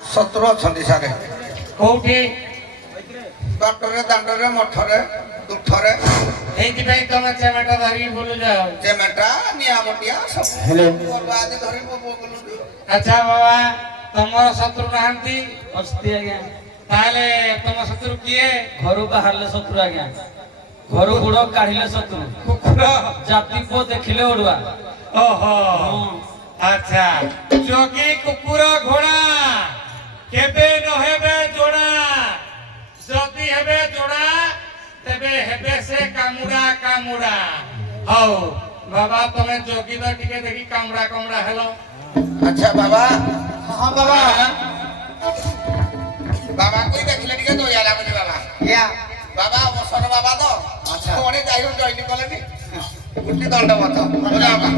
ଶତ୍ରୁ ଅଛନ୍ତି ସାରେ। କୋଉଠି? ବାଟରେ ଦାଣ୍ଡରେ ମଠରେ ତୁଠରେ। ଏଇଥିପାଇଁ ତମେ ଚେମେଟା ଧରିକି ବୁଲୁଛ। ଚେମେଟା ନିଆମଟିଆ ସବୁ ଆଜି ଧରି ବୁଲୁଛୁ। ଆଚ୍ଛା ବାବା, ତମର ଶତ୍ରୁ ନାହାନ୍ତି? ଅସ୍ତି ଆଜ୍ଞା। ତାହେଲେ ତମ ଶତ୍ରୁ କିଏ? ଘରୁ ବାହାରିଲେ ଶତ୍ରୁ ଆଜ୍ଞା, ଘରୁ ଗୋଡ଼ କାଢିଲେ ଶତ୍ରୁ, କୁକୁର ଜାତି ପୁଅ ଦେଖିଲେ ଓଡୁଆ। ଓହୋ ଆଚ୍ଛା, ଯୋଗୀ କୁକୁର ଘୋଡ଼ା କେବେ ନହେବେ ଯୋଡ଼ା, ଯଦି ହେବେ ଯୋଡ଼ା ତେବେ ହେବେ ସେ କାମୁଡ଼ା କାମୁଡ଼ା। ହଉ ବାବା, ତମେ ଯୋଗୀ ତ ଟିକେ ଦେଖି କାମୁଡ଼ା କାମୁଡ଼ା ହେଲ। ଆଚ୍ଛା ବାବା, ହଁ ବାବା, ବାବା କୁ ଦେଖିଲେ ଟିକେ ଦୟା ଲାଗୁଛି ବାବା। ବାବା ଅବସର ବାବା ତ ପୁଣି ଯାଇ ଜଏନ୍ କଲେନି ଗୋଟି ଦଣ୍ଡବତ ବାବା।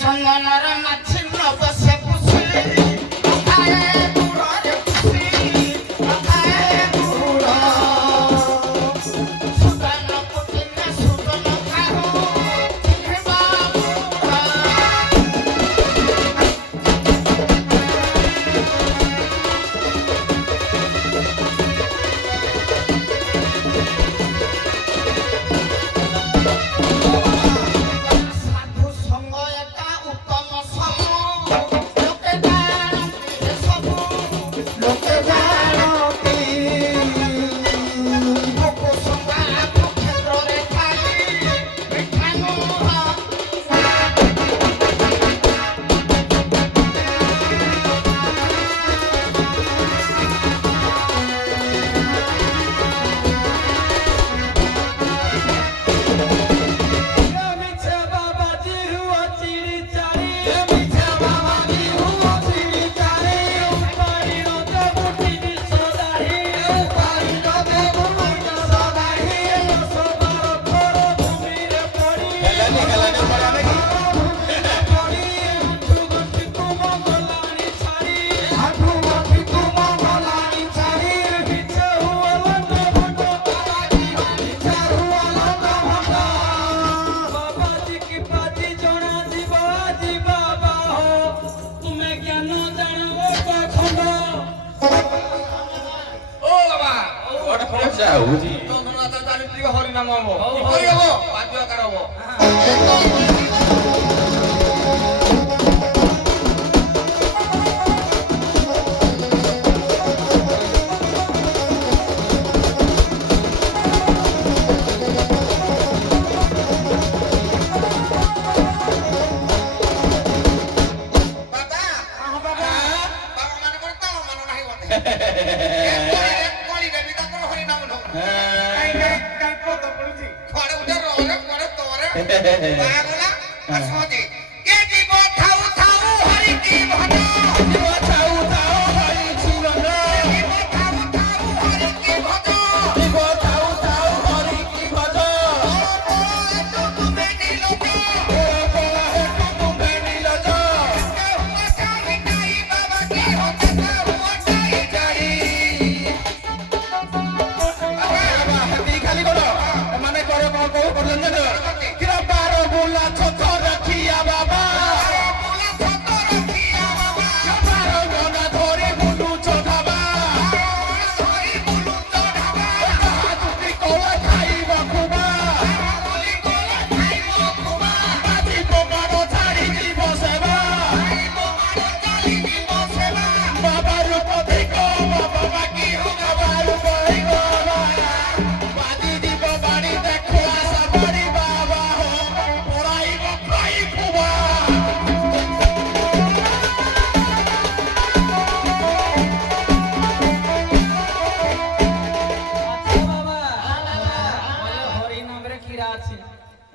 ଚନ୍ଦନର ମାଛି ନବସେ ପୁଷି হরিনাম হব বাদ্যকার হব।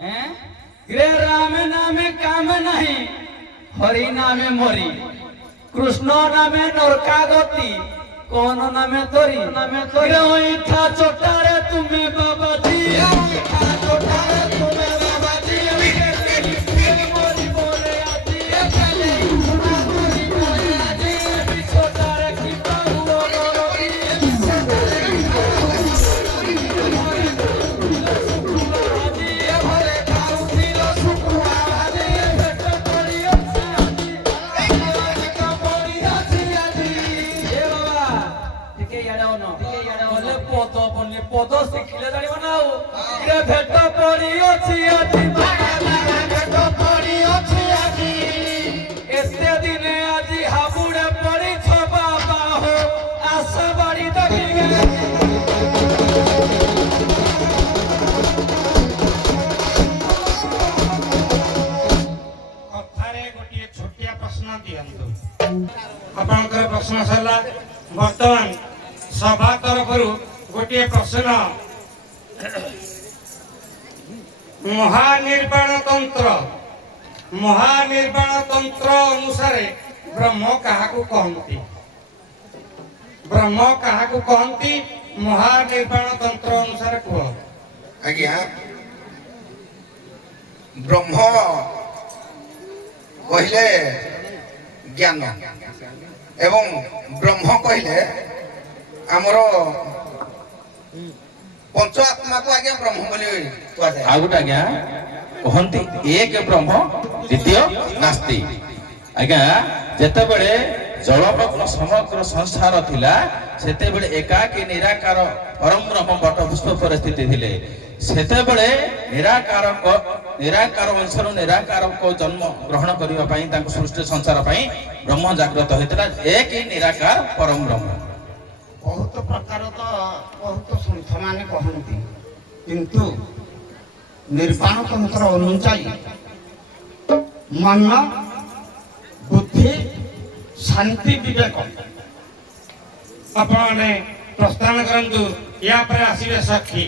हैं रे राम नामे काम नहीं हरि नामे मरी कृष्ण नामे नरका गति कौन नामे तोरी था चोटारे तुम्हें बाबा जी था चोटारे तुम्हें बाबा जी मोरी बोले आजी चले मोरी बोले आजी चोटारे की बाबू रोरी भले खाऊ दिलो सुकुआ आजी भेट करी आजी का मोरी आजी आजी ए बाबा टिके याडाओ न बोले पोतो शिखले जानिबो ना रे भेट करी अछि आजी भेट करी अछि आजी एते दिने आजी हाबुडे पड़ी छ बाबा हो आशा बाड़ी देखि गे कथारे गोटे छोटिया प्रश्न दियंतु आपनकर प्रश्न सरला वर्तमान सभा तरफरु गोटे प्रश्न महानिर्वाण तंत्र अनुसारे ब्रह्म काहाकू कहंती महानिर्वाण तंत्र अनुसारे कह आज्ञा ब्रह्म कहले ज्ञान एवं ब्रह्म कहले आमर पंच आत्मा को आज्ञा ब्रह्म बोली कह जाए आ गोटे आज्ञा कहती एक ब्रह्म द्वितीय नास्ति आज्ञा जेतेबेले जलमग्न समग्र संसार थिला सेतेबेले एकाकी निराकार परम ब्रह्म बटपुष्प परिस्थिति थिले सेतेबेले निराकार वंशर निराकार को जन्म ग्रहण करबा पई तांको सृष्टि संसार पई ब्रह्म जागृत होइतला एक ही निराकार परम ब्रह्म बहुत प्रकार तो बहुत संत माने कहती किंतु निर्वाण तंत्र अनुसायी मन बुद्धि शांति विवेक आपने प्रस्थान करंतु या पर आसीबे सखी